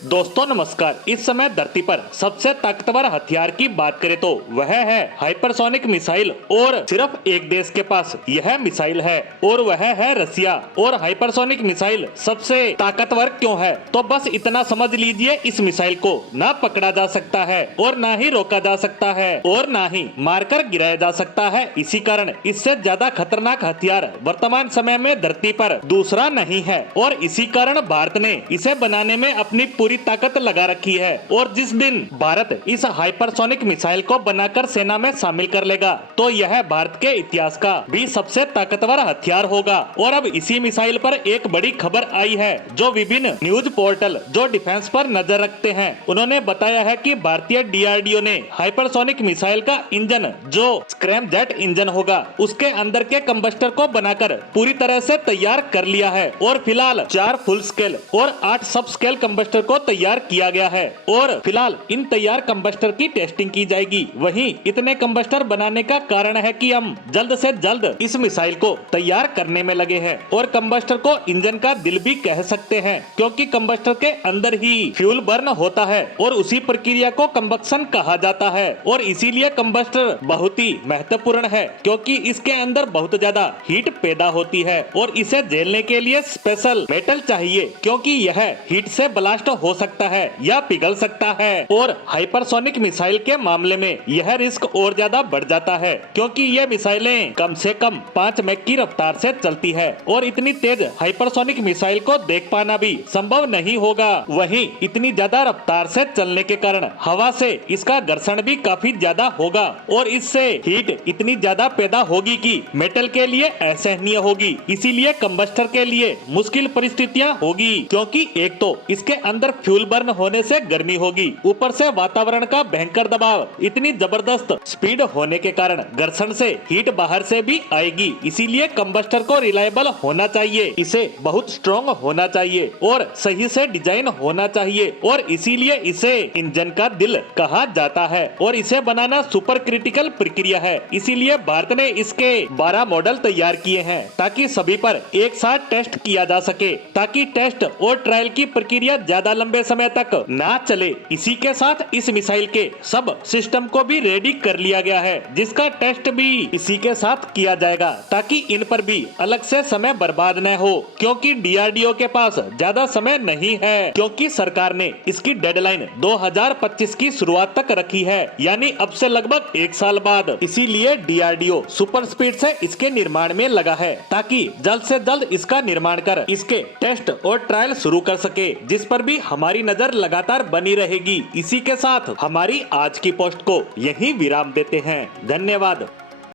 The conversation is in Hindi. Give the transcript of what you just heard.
दोस्तों नमस्कार। इस समय धरती पर सबसे ताकतवर हथियार की बात करें तो वह है हाइपरसोनिक मिसाइल और सिर्फ एक देश के पास यह मिसाइल है और वह है रसिया। और हाइपरसोनिक मिसाइल सबसे ताकतवर क्यों है तो बस इतना समझ लीजिए, इस मिसाइल को ना पकड़ा जा सकता है और ना ही रोका जा सकता है और ना ही मारकर गिराया जा सकता है। इसी कारण इससे ज्यादा खतरनाक हथियार वर्तमान समय में धरती पर दूसरा नहीं है और इसी कारण भारत ने इसे बनाने में अपनी पूरी ताकत लगा रखी है। और जिस दिन भारत इस हाइपरसोनिक मिसाइल को बनाकर सेना में शामिल कर लेगा तो यह भारत के इतिहास का भी सबसे ताकतवर हथियार होगा। और अब इसी मिसाइल पर एक बड़ी खबर आई है, जो विभिन्न न्यूज पोर्टल जो डिफेंस पर नजर रखते हैं उन्होंने बताया है कि भारतीय डीआरडीओ ने हाइपरसोनिक मिसाइल का इंजन, जो स्क्रैमजेट इंजन होगा, उसके अंदर के कंबस्टर को बनाकर पूरी तरह से तैयार कर लिया है। और फिलहाल 4 फुल स्केल और 8 सब स्केल कंबस्टर को तैयार किया गया है और फिलहाल इन तैयार कंबस्टर की टेस्टिंग की जाएगी। वहीं इतने कंबस्टर बनाने का कारण है कि हम जल्द से जल्द इस मिसाइल को तैयार करने में लगे हैं। और कंबस्टर को इंजन का दिल भी कह सकते हैं, क्योंकि कंबस्टर के अंदर ही फ्यूल बर्न होता है और उसी प्रक्रिया को कंबक्शन कहा जाता है। और इसीलिए कंबस्टर बहुत ही महत्वपूर्ण है, क्योंकि इसके अंदर बहुत ज्यादा हीट पैदा होती है और इसे झेलने के लिए स्पेशल मेटल चाहिए, क्योंकि यह हीट से ब्लास्ट हो सकता है या पिघल सकता है। और हाइपरसोनिक मिसाइल के मामले में यह रिस्क और ज्यादा बढ़ जाता है, क्योंकि ये मिसाइलें कम से कम 5 मैक की रफ्तार से चलती है और इतनी तेज हाइपरसोनिक मिसाइल को देख पाना भी संभव नहीं होगा। वहीं इतनी ज्यादा रफ्तार से चलने के कारण हवा से इसका घर्षण भी काफी ज्यादा होगा और इससे हीट इतनी ज्यादा पैदा होगी कि मेटल के लिए असहनीय होगी। इसीलिए कंबस्टर के लिए मुश्किल परिस्थितियां होगी, क्योंकि एक तो इसके अंदर फ्यूल बर्न होने से गर्मी होगी, ऊपर से वातावरण का भयंकर दबाव, इतनी जबरदस्त स्पीड होने के कारण घर्षण से हीट बाहर से भी आएगी। इसीलिए कंबस्टर को रिलायबल होना चाहिए, इसे बहुत स्ट्रॉन्ग होना चाहिए और सही से डिजाइन होना चाहिए और इसीलिए इसे इंजन का दिल कहा जाता है और इसे बनाना सुपर क्रिटिकल प्रक्रिया है। इसीलिए भारत ने इसके 12 मॉडल तैयार किए हैं ताकि सभी पर एक साथ टेस्ट किया जा सके, ताकि टेस्ट और ट्रायल की प्रक्रिया ज्यादा लंबे समय तक ना चले। इसी के साथ इस मिसाइल के सब सिस्टम को भी रेडी कर लिया गया है, जिसका टेस्ट भी इसी के साथ किया जाएगा, ताकि इन पर भी अलग से समय बर्बाद न हो, क्योंकि डीआरडीओ के पास ज्यादा समय नहीं है, क्योंकि सरकार ने इसकी डेडलाइन 2025 की शुरुआत तक रखी है, यानी अब से लगभग 1 साल बाद। इसीलिए डीआरडीओ सुपर स्पीड से इसके निर्माण में लगा है, ताकि जल्द से जल्द इसका निर्माण कर इसके टेस्ट और ट्रायल शुरू कर सके, जिस पर भी हमारी नजर लगातार बनी रहेगी। इसी के साथ हमारी आज की पोस्ट को यहीं विराम देते हैं। धन्यवाद।